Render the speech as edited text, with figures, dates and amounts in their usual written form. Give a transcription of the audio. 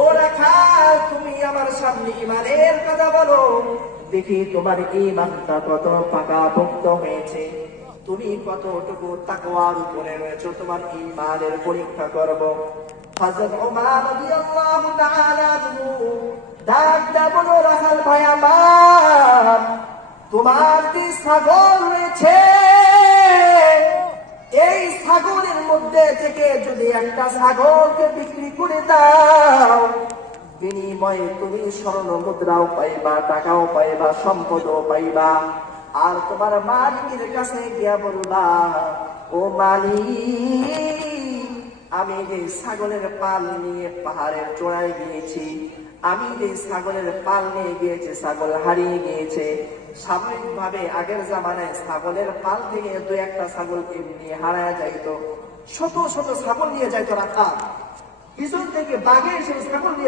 ও রাখাল, তুমি আমার সামনে ঈমানের কথা বলো, দেখি তোমার ঈমানটা কত পাকাপোক্ত হয়েছে, তুমি কতটুকু তাকওয়ার উপরে রয়েছো, তোমার ঈমানের পরীক্ষা করব। হযরত ওমর রাদিয়াল্লাহু তাআলা আনহু ডাক দেয়া বলো, রাখাল ভাই আমার, তোমার যে ছাগল রয়েছে, এই ছাগলের মধ্যে থেকে যদি একটা ছাগলকে বিক্রি করে দাও, বিনিময়ে তুমি স্বর্ণ মুদ্রাও পাইবা, টাকাও পাইবা, সম্পদও পাইবা। আর তোমার মালিকের কাছে গিয়া বলবা, ও মালিক, আমি যে ছাগলের পাল নিয়ে পাহাড়ের চূড়ায় গিয়েছি, আমি যে ছাগলের পাল নিয়ে গিয়েছি, ছাগল হারিয়ে গিয়েছে। স্বাভাবিকভাবে আগের জামানায় ছাগলের পাল থেকে দু একটা ছাগল এমনি হারায় যাইতো, শত শত ছাগল নিয়ে যাইতো রাখা, পিছন থেকে বাঘে এসে ছাগল নিয়ে